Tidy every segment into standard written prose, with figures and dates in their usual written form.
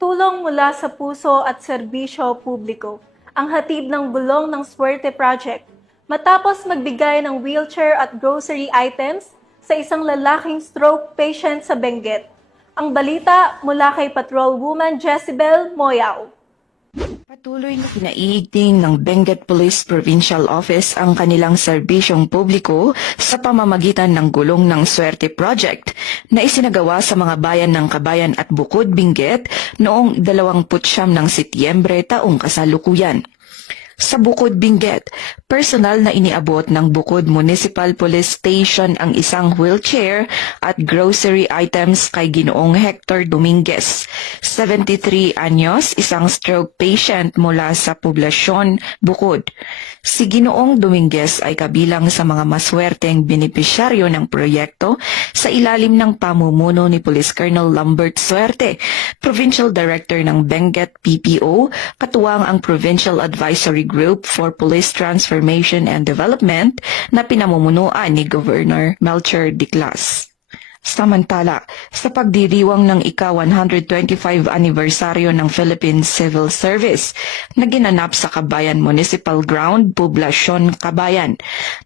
Tulong mula sa puso at serbisyo publiko, ang hatid ng bulong ng Swerte Project matapos magbigay ng wheelchair at grocery items sa isang lalaking stroke patient sa Benguet. Ang balita mula kay Patrol Woman Jezebel Moyao. Patuloy na kinaiigting ng Benguet Police Provincial Office ang kanilang serbisyong publiko sa pamamagitan ng gulong ng Swerte Project na isinagawa sa mga bayan ng Kabayan at Bukod, Benguet noong 29 ng Setyembre taong kasalukuyan. Sa Bukod, Benguet, personal na iniabot ng Bukod Municipal Police Station ang isang wheelchair at grocery items kay Ginoong Hector Dominguez, 73 anyos, isang stroke patient mula sa poblasyon Bukod. Si Ginoong Dominguez ay kabilang sa mga maswerteng benepisyaryo ng proyekto sa ilalim ng pamumuno ni Police Colonel Lambert Suerte, Provincial Director ng Benguet PPO, katuwang ang Provincial Advisory Group for Police Transformation and Development na pinamumunuan ni Governor Melchor Diclas. Samantala, sa pagdiriwang ng ika-125 anibersaryo ng Philippine Civil Service na ginanap sa Kabayan Municipal Ground, Poblasyon Kabayan,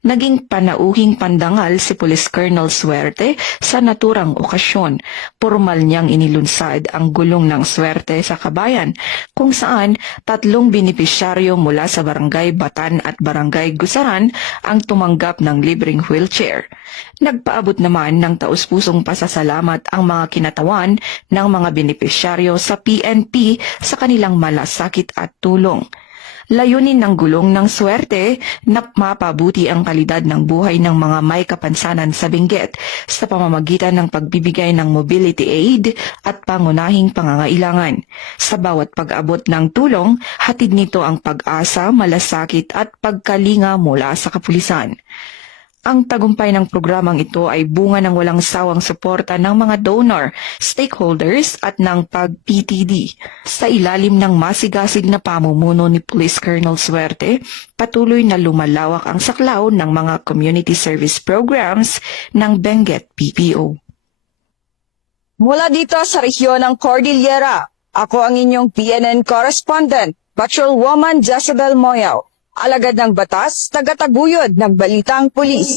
naging panauhing pandangal si Police Colonel Suerte sa naturang okasyon. Formal niyang inilunsad ang gulong ng Suerte sa Kabayan, kung saan 3 benepisyaryo mula sa Barangay Batan at Barangay Gusaran ang tumanggap ng libreng wheelchair. Nagpaabot naman ng taus-pusong pasasalamat ang mga kinatawan ng mga benepisyaryo sa PNP sa kanilang malasakit at tulong. Layunin ng gulong ng Suerte na mapabuti ang kalidad ng buhay ng mga may kapansanan sa Benguet sa pamamagitan ng pagbibigay ng mobility aid at pangunahing pangangailangan. Sa bawat pag-abot ng tulong, hatid nito ang pag-asa, malasakit at pagkalinga mula sa kapulisan. Ang tagumpay ng programang ito ay bunga ng walang sawang suporta ng mga donor, stakeholders at ng pag-PTD. Sa ilalim ng masigasig na pamumuno ni Police Colonel Suerte, patuloy na lumalawak ang saklaw ng mga community service programs ng Benguet PPO. Mula dito sa rehiyon ng Cordillera, ako ang inyong PNN correspondent, Patrol Woman Jezebel Moyao. Alagad ng batas, tagataguyod ng balitang pulis.